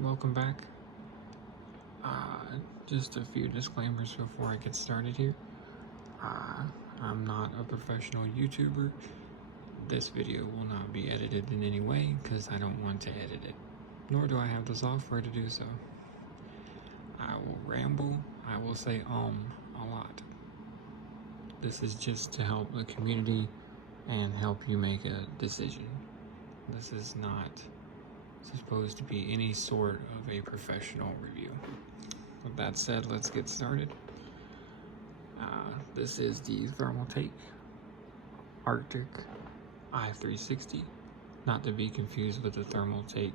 welcome back. Just a few disclaimers before I get started here. I'm not a professional YouTuber. This video will not be edited in any way because I don't want to edit it, nor do I have the software to do so. I will ramble, I will say a lot. This is just to help the community and help you make a decision. This is not supposed to be any sort of a professional review. With that said, let's get started. This is the Thermaltake Arctic i360, not to be confused with the Thermaltake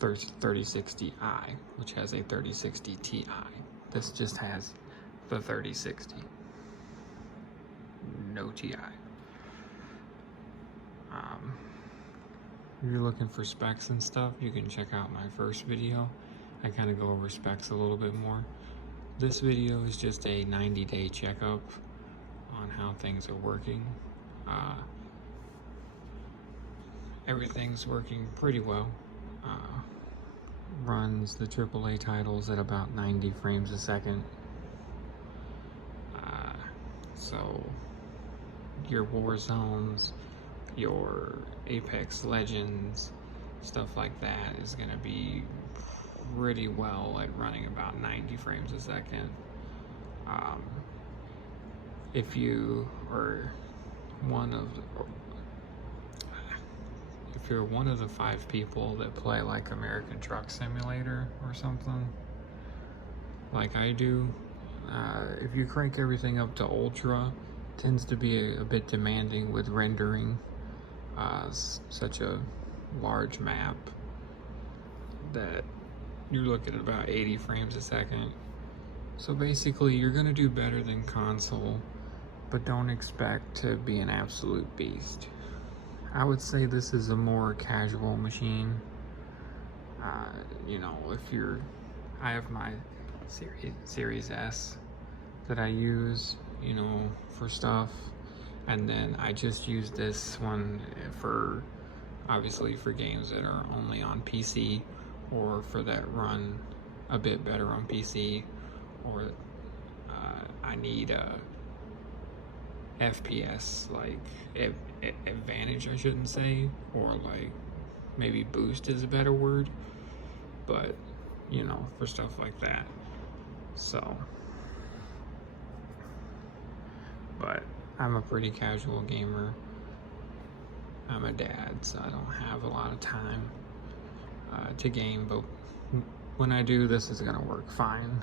3060i, which has a 3060 Ti. This just has the 3060, no Ti. If you're looking for specs and stuff, you can check out my first video. I kind of go over specs a little bit more. This video is just a 90-day checkup on how things are working. Everything's working pretty well. Runs the AAA titles at about 90 frames a second. So your War Zones, your Apex Legends, stuff like that is going to be pretty well at running about 90 frames a second. If you are one of the 5 people that play like American Truck Simulator or something like I do, if you crank everything up to ultra, it tends to be a bit demanding with rendering such a large map that you're looking at about 80 frames a second. So basically you're gonna do better than console, but don't expect to be an absolute beast. I would say this is a more casual machine. You know, I have my Series S that I use, you know, for stuff, and then I just use this one for, obviously, for games that are only on PC, or for that run a bit better on PC, or I need a FPS, like advantage, I shouldn't say, or like maybe boost is a better word, but you know, for stuff like that. So, but I'm a pretty casual gamer. I'm a dad, so I don't have a lot of time to game, but when I do, this is gonna work fine.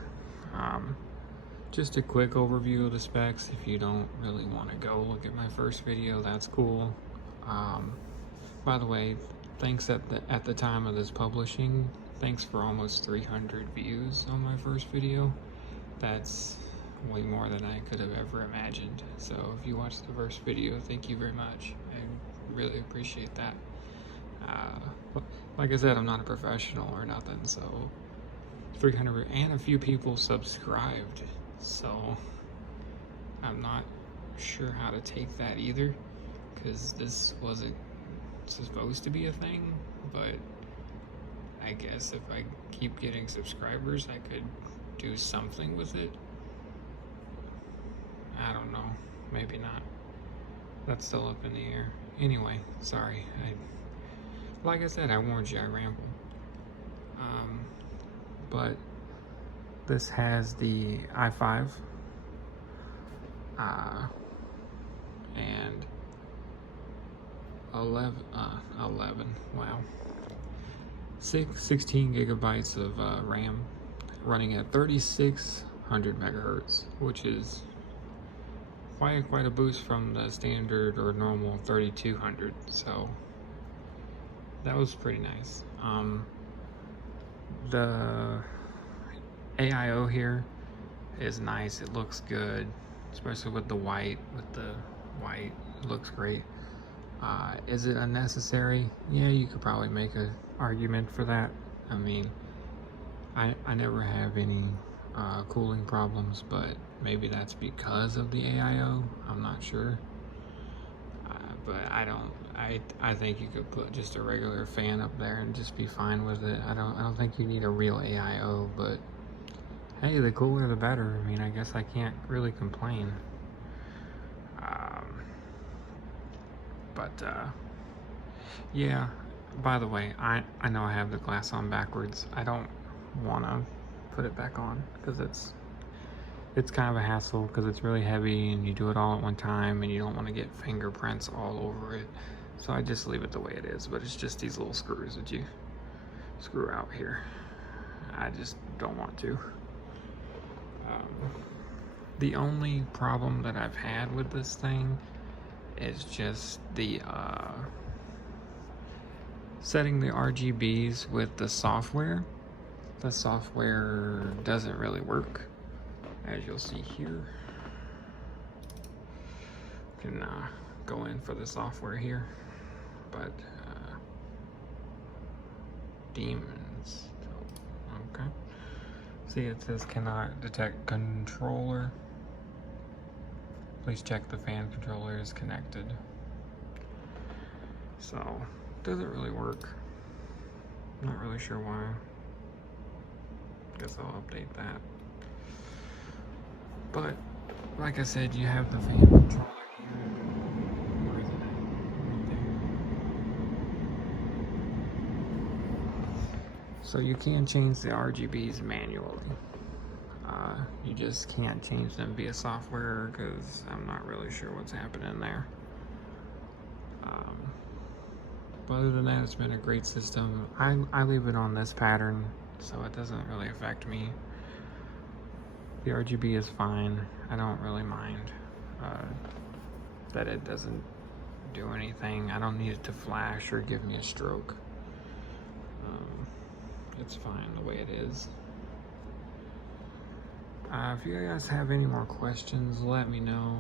Just a quick overview of the specs. If you don't really want to go look at my first video, that's cool. By the way, thanks at the time of this publishing, thanks for almost 300 views on my first video. That's way more than I could have ever imagined. So if you watched the first video, thank you very much. I really appreciate that. Like I said, I'm not a professional or nothing, so 300 and a few people subscribed, so I'm not sure how to take that either, because this wasn't supposed to be a thing, but I guess if I keep getting subscribers, I could do something with it. I don't know, maybe not. That's still up in the air. Anyway, sorry. Like I said, I warned you, I ramble. But this has the i5 and 11, wow. 16 gigabytes of RAM, running at 3600 megahertz, which is quite a boost from the standard or normal 3200, so that was pretty nice. The AIO here is nice. It looks good, especially with the white. It looks great. Is it unnecessary? Yeah, you could probably make an argument for that. I mean, I never have any cooling problems, but maybe that's because of the AIO. I'm not sure. But I don't I think you could put just a regular fan up there and just be fine with it. I don't think you need a real AIO, but hey, the cooler the better. I mean, I guess I can't really complain. Yeah, by the way, I know I have the glass on backwards. I don't want to put it back on because it's kind of a hassle because it's really heavy and you do it all at one time and you don't want to get fingerprints all over it. So I just leave it the way it is, but it's just these little screws that you screw out here. I just don't want to. The only problem that I've had with this thing is just the setting the RGBs with the software. The software doesn't really work, as you'll see here. You can go in for the software here, but demons. Okay. See, it says cannot detect controller. Please check the fan controller is connected. So, it doesn't really work. Not really sure why. Guess I'll update that. But, like I said, you have the fan controller here. Where is it at? Right there. So you can change the RGBs manually. You just can't change them via software because I'm not really sure what's happening there. But other than that, it's been a great system. I leave it on this pattern, so it doesn't really affect me. The RGB is fine. I don't really mind that it doesn't do anything. I don't need it to flash or give me a stroke. It's fine the way it is. If you guys have any more questions, let me know.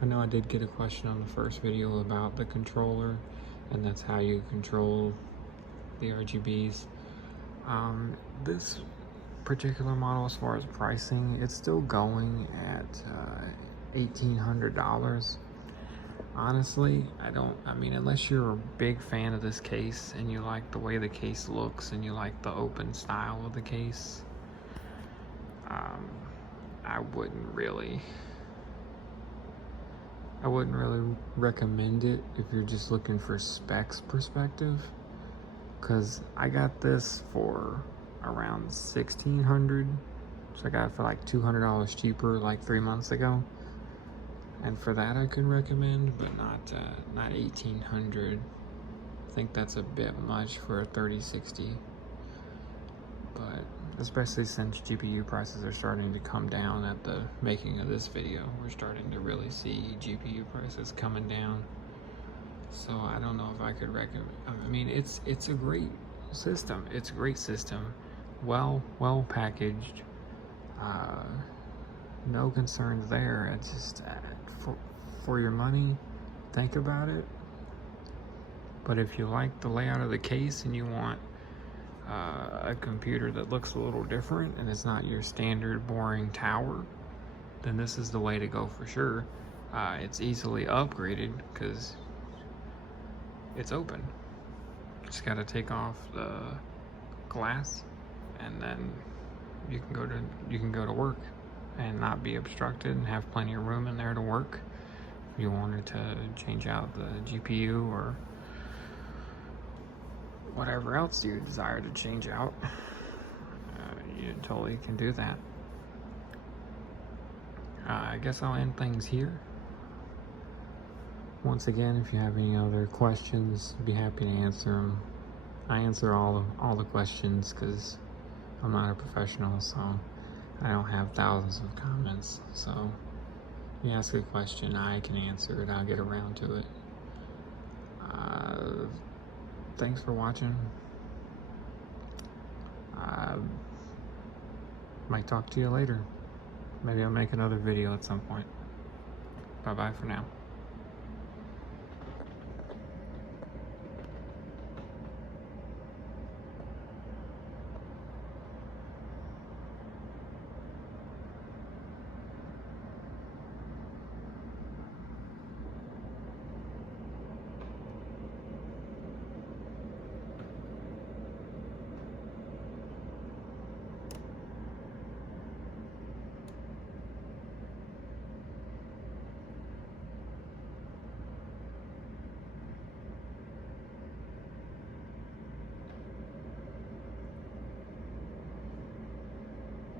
I know I did get a question on the first video about the controller, and that's how you control the RGBs. This particular model, as far as pricing, it's still going at $1,800. Honestly, I mean, unless you're a big fan of this case and you like the way the case looks and you like the open style of the case, I wouldn't really recommend it if you're just looking for specs perspective, because I got this for around $1,600, so I got it for like $200 cheaper like 3 months ago, and for that I could recommend, but not $1,800. I think that's a bit much for a 3060, but especially since GPU prices are starting to come down at the making of this video. We're starting to really see GPU prices coming down. So I don't know if I could recommend. I mean, it's a great system. It's a great system. Well packaged. No concerns there. It's just for your money, think about it. But if you like the layout of the case and you want a computer that looks a little different and it's not your standard boring tower, then this is the way to go for sure. It's easily upgraded because it's open. Just got to take off the glass and then you can go to work and not be obstructed and have plenty of room in there to work. If you wanted to change out the GPU or whatever else you desire to change out, you totally can do that. I guess I'll end things here. Once again, if you have any other questions, I'd be happy to answer them. I answer all the questions because I'm not a professional, so I don't have thousands of comments. So if you ask a question, I can answer it. I'll get around to it. Thanks for watching. Might talk to you later. Maybe I'll make another video at some point. Bye-bye for now.